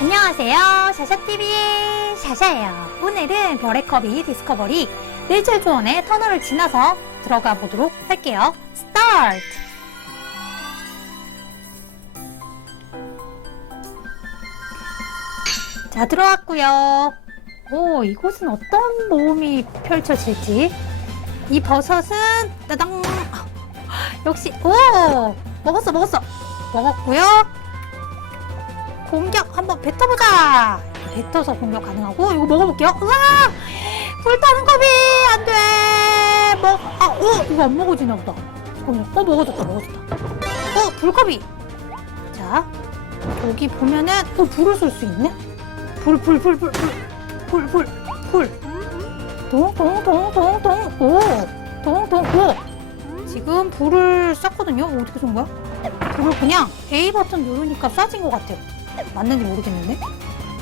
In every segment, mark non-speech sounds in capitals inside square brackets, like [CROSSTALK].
안녕하세요. 샤샤TV의 샤샤예요. 오늘은 별의 컵이 디스커버리 뇌철 조원의 터널을 지나서 들어가 보도록 할게요. 스타트! 자, 들어왔고요. 오, 이곳은 어떤 모험이 펼쳐질지. 이 버섯은 따당 역시 오 먹었어 먹었어 먹었고요. 공격 한번 뱉어보자. 뱉어서 공격 가능하고 이거 먹어볼게요. 우와 불타는 컵이 안 돼. 먹 아, 오 이거 안 먹어지나 보다. 잠깐만. 어 먹어졌다 먹어졌다. 어 불컵이. 자 여기 보면은 어 불을 쏠 수 있네. 불 불 불 불 불 불 불. 동동동동동 오 동동 오 지금 불을 쐈거든요. 어, 어떻게 쏜 거야? 불을 그냥 A 버튼 누르니까 쏴진 것 같아요. 맞는지 모르겠는데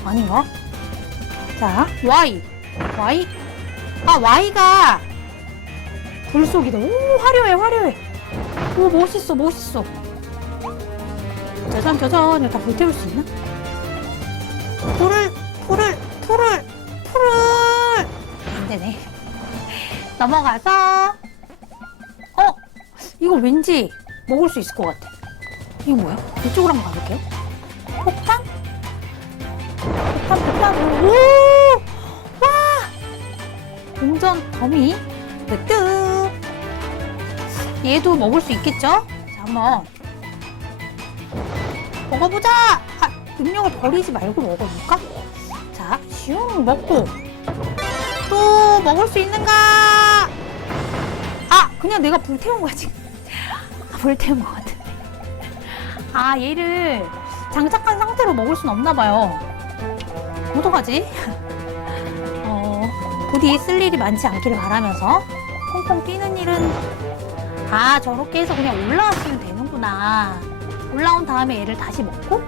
아닌가? 자 Y Y 아 Y가 불속이다. 오 화려해 화려해. 오 멋있어 멋있어. 짜잔 짜잔 이거 다 불태울 수 있나? 불을 불을 불을 불을 안 되네. 넘어가서 어 이거 왠지 먹을 수 있을 것 같아. 이거 뭐야? 이쪽으로 한번 가볼게요. 폭탄? 폭탄 폭탄 오! 와! 동전 더미 뜨뜨 얘도 먹을 수 있겠죠? 자 한번 먹어보자! 아, 음료를 버리지 말고 먹어볼까? 자, 슝 먹고 또 먹을 수 있는가? 아, 그냥 내가 불 태운 거야 지금. [LAUGHS] 아, 불태운 것 같은데. 아, 얘를 장착한 상태로 먹을 순 없나 봐요. 어떡하지? [LAUGHS] 어, 부디 쓸 일이 많지 않기를 바라면서 펑펑 뛰는 일은 아, 저렇게 해서 그냥 올라왔으면 되는구나. 올라온 다음에 얘를 다시 먹고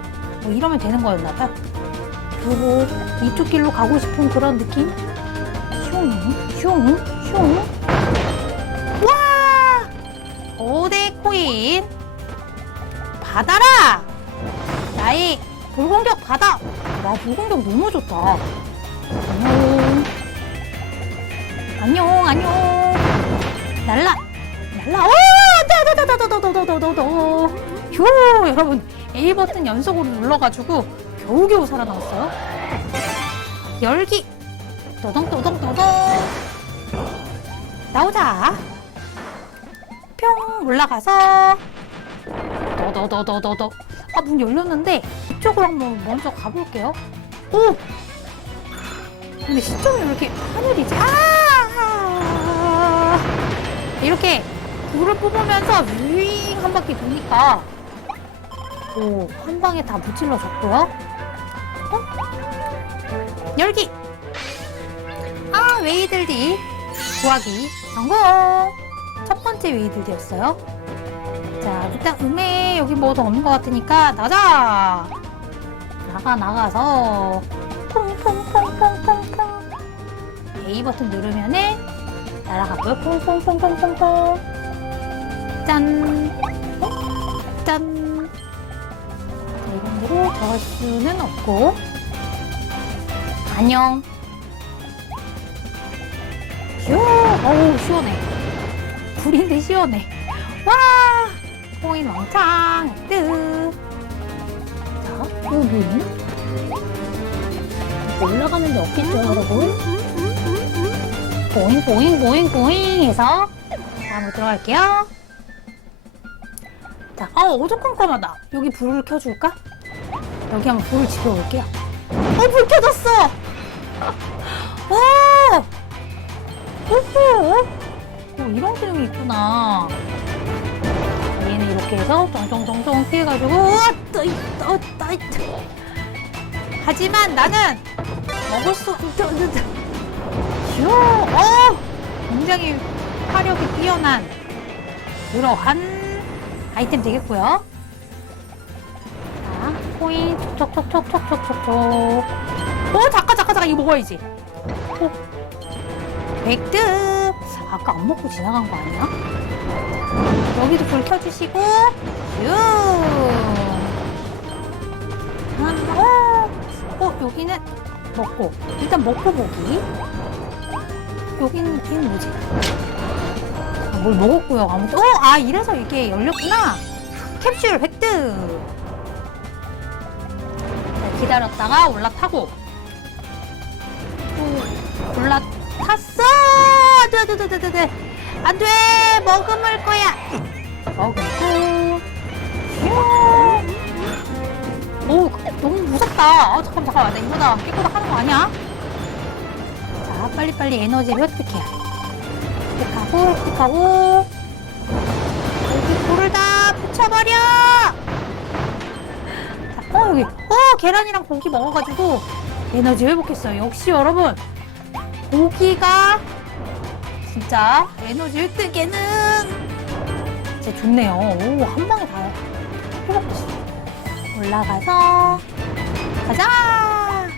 뭐 이러면 되는 거였나 봐요. 그리고 이쪽 길로 가고 싶은 그런 느낌? 슝, 슝, 슝. 와! 거대 코인. 받아라! 나의 불공격 받아! 와, 불공격 너무 좋다. 안녕. 안녕, 안녕. 날라, 날라. 오! 다다다다다다다다다다. 휴, 여러분. A 버튼 연속으로 눌러가지고 겨우겨우 살아남았어요. 열기. 또동또동또동. 나오자. 평 올라가서 더더더더더더. 아, 문 열렸는데 이쪽으로 한번 먼저 가볼게요. 오! 근데 시점이 왜 이렇게 하늘이지? 아! 이렇게 불을 뽑으면서 윙 한 바퀴 도니까 오, 한 방에 다 무찔러졌고요. 어? 열기! 아, 웨이들디 구하기 성공! 첫 번째 웨이들디였어요. 자, 일단 음에 여기 뭐 더 없는 것 같으니까 나가! 나가, 나가서 퐁퐁퐁퐁퐁퐁 A 버튼 누르면은 날아가고요. 퐁퐁퐁퐁퐁퐁 짠! 어? 짠! 자, 이런 대로 더할 수는 없고 안녕 휴 어우 시원해 불인데 시원해 와 코인 왕창 뜨 자, 뭐 있나? 올라가는 데 없겠죠 여러분 보잉 보잉 보잉 보잉 해서 다음으로 들어갈게요 자, 어, 어두컴컴하다. 여기 불을 켜줄까? 여기 한번 불을 지펴볼게요. 어, 불 켜졌어! [LAUGHS] 오! 오호! 오, 이런 기능이 있구나. 이렇게 해서 정정정정 피해가지고 으또 또, 또, 또. 하지만 나는 먹을 수 없어. 굉장히 화력이 뛰어난 그러한 아이템 되겠고요 자 코인 촉촉촉촉촉촉촉 어 잠깐 잠깐 잠깐 이거 먹어야지 어. 백드 아까 안 먹고 지나간 거 아니야? 여기도 불 켜주시고, 슈. 아, 오, 여기는 먹고. 일단 먹고 보기. 여기는 여기는 뭐지? 아, 뭘 먹었고요 아무튼. 어아 이래서 이게 열렸구나. 캡슐 획득. 자, 기다렸다가 올라타고. 또 올라탔어! 안돼 안돼 안돼 안돼. 안돼 먹음을 거야. 먹음고. 오. 너무 무섭다. 아 잠깐 잠깐만. 나 이거다 깨끗하게 하는 거 아니야? 자 빨리빨리 에너지를 획득해야 돼 획득하고 획득하고. 여기 불을 다 붙여버려. 자, 어 여기. 어 계란이랑 고기 먹어가지고 에너지 회복했어요. 역시 여러분 고기가 진짜. 에너지 획득에는. 진짜 좋네요. 오 한 방에 다 회복됐어. 올라가서. 가자!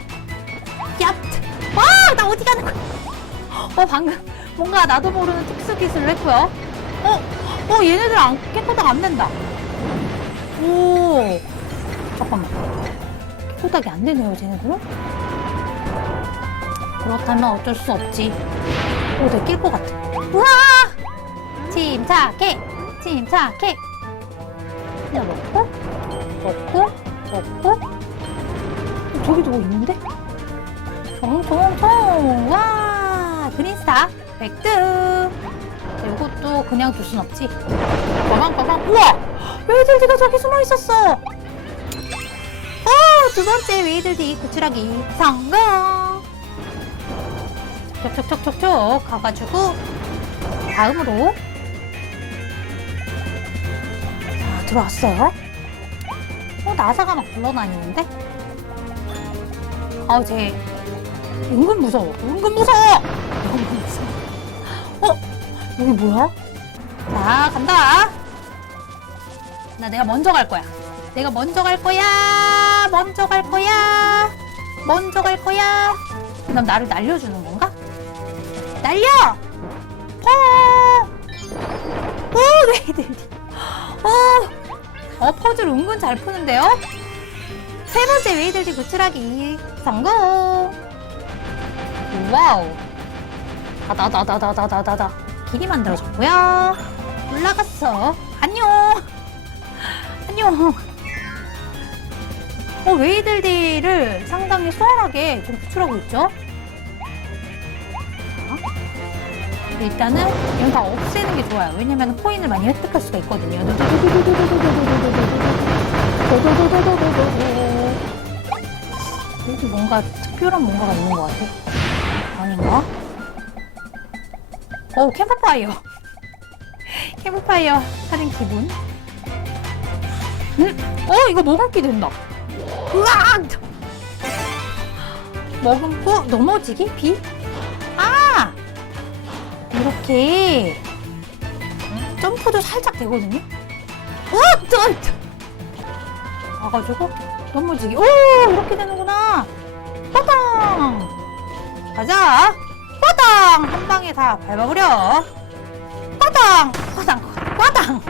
얍! 와! 나 어디 가는 거야? 어 방금 뭔가 나도 모르는 특수 기술을 했고요. 어? 어 얘네들 안 깨끗하게 안 된다. 오 잠깐만. 깨끗하게 안 되네요 쟤네들은? 그렇다면 어쩔 수 없지 오 내가 낄것 같아. 우와! 침착해. 침착해. 그냥 먹고 먹고 어, 저기도 뭐 있는데? 통통통 와 그린스타. 자, 이것도 그냥 둘 순 없지? 빠방 빠방. 우와! 웨이들디가 저기 숨어 있었어. 어, 두 번째 웨이들디 구출하기 성공 촉촉촉촉촉 가가지고 다음으로 자 들어왔어요 어, 나사가 막 굴러다니는데? 아우, 쟤, 은근 무서워. 은근 무서워! 은근 무서워. 어? 여기 뭐야? 자, 간다! 나 내가 먼저 갈 거야. 내가 먼저 갈 거야! 먼저 갈 거야! 먼저 갈 거야! 그 다음 나를 날려주는? 날려! 퍼! 오, 왜이들 오! 어, 퍼즐 은근 잘 푸는데요? 세 번째 웨이들지 구출하기 성공! 와우! 다다다다다다다다 길이 만들어졌고요. 올라갔어. 안녕! 안녕! 어, 웨이들디를 상당히 수월하게 좀 구출하고 있죠? 일단은 이건 다 없애는 게 좋아요. 왜냐면 코인을 많이 획득할 수가 있거든요. 여기 뭔가 특별한 뭔가가 있는 것 같아. 아닌가? 어, 캠프파이어. [LAUGHS] 캠프파이어 하는 기분. 음? 어, 이거 먹을게 된다. 으악! 머금고 넘어지기? 비? 아! 이렇게 점프도 살짝 되거든요? 어! 저! 가가지고 넘어지기. 오! 이렇게 되는구나. 빠당! 가자! 빠당! 한 방에 다 밟아버려. 빠당! 빠당! 빠당!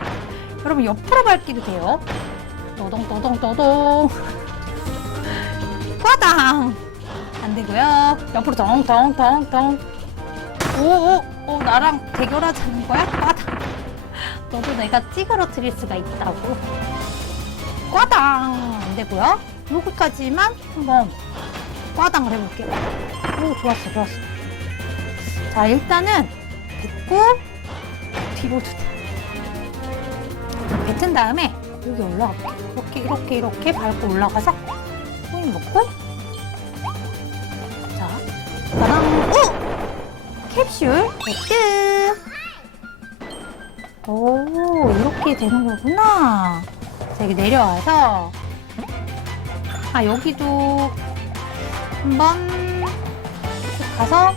여러분 옆으로 밟기도 돼요. 또동 또동 또동. 빠당! 안 되고요. 옆으로 덩 덩 덩 덩. 오 오 오, 나랑 대결하자는 거야? 빠당. 너도 내가 찌그러뜨릴 수가 있다고. 꽈당 안 되고요. 여기까지만 한번 꽈당을 해볼게요. 오 좋았어 좋았어. 자 일단은 뱉고 뒤로 두 뱉은 다음에 여기 올라갈게요. 이렇게 이렇게 이렇게 밟고 올라가서 코인 먹고 캡슐? 획득. 오 이렇게 되는 거구나. 자, 여기 내려와서. 아 여기도 한번 가서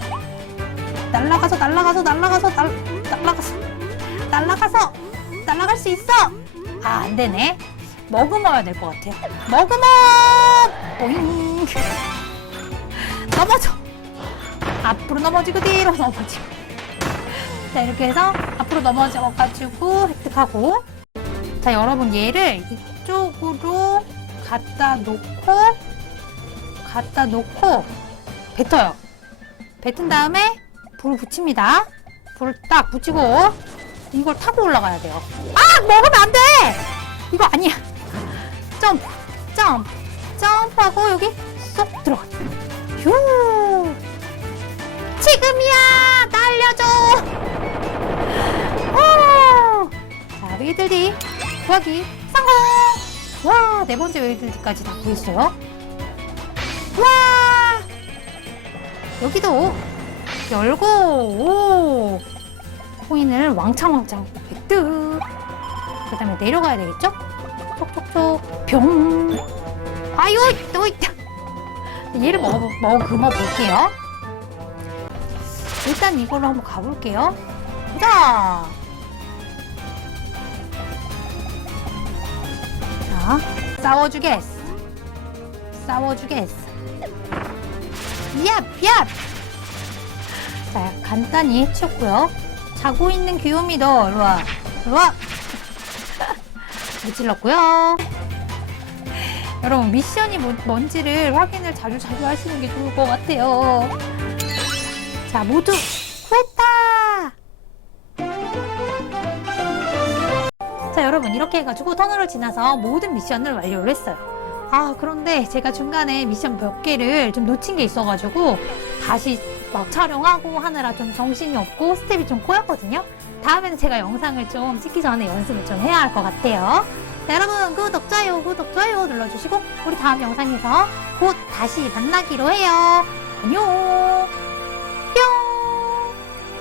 날라가서 날라가서 날라가서 날 날라가서 날라가서 날라갈 수 있어. 아 안 되네. 머금어야 될 것 같아요 머금어! 오잉. [LAUGHS] 넘어져 앞으로 넘어지고 뒤로 넘어지고 자 이렇게 해서 앞으로 넘어져 가지고 획득하고 자, 여러분 얘를 이쪽으로 갖다 놓고 갖다 놓고 뱉어요. 뱉은 다음에 불을 붙입니다. 불을 딱 붙이고 이걸 타고 올라가야 돼요. 아 먹으면 안 돼. 이거 아니야. [LAUGHS] 점프, 점프, 점프하고 여기 쏙 들어가. 휴. 지금이야 날려줘. 오. 자 웨이들디 구하기 성공. 와 네 번째 웨이들디까지 다 구했어요. 와 여기도 열고 오 코인을 왕창왕창 획득 그 다음에 내려가야 되겠죠? 촉촉촉 병 아유 또 있다 얘를 먹어, 먹어 볼게요 일단 이걸로 한번 가볼게요 자 자, 싸워주겠어 싸워주겠어 얍, 얍! 자, 간단히 해쳤고요. 자고 있는 귀요미 너, 일로 와. 일로 와. [LAUGHS] 무찔렀고요. 여러분, 미션이 뭐- 뭔지를 확인을 자주 자주 하시는 게 좋을 것 같아요. 자, 모두 구했다! 자, 여러분, 이렇게 해가지고 터널을 지나서 모든 미션을 완료를 했어요. 아, 그런데 제가 중간에 미션 몇 개를 좀 놓친 게 있어가지고 다시 막 촬영하고 하느라 좀 정신이 없고 스텝이 좀 꼬였거든요. 다음에는 제가 영상을 좀 찍기 전에 연습을 좀 해야 할 것 같아요. 자, 여러분, 구독, 좋아요, 구독, 좋아요 눌러주시고 우리 다음 영상에서 곧 다시 만나기로 해요. 안녕!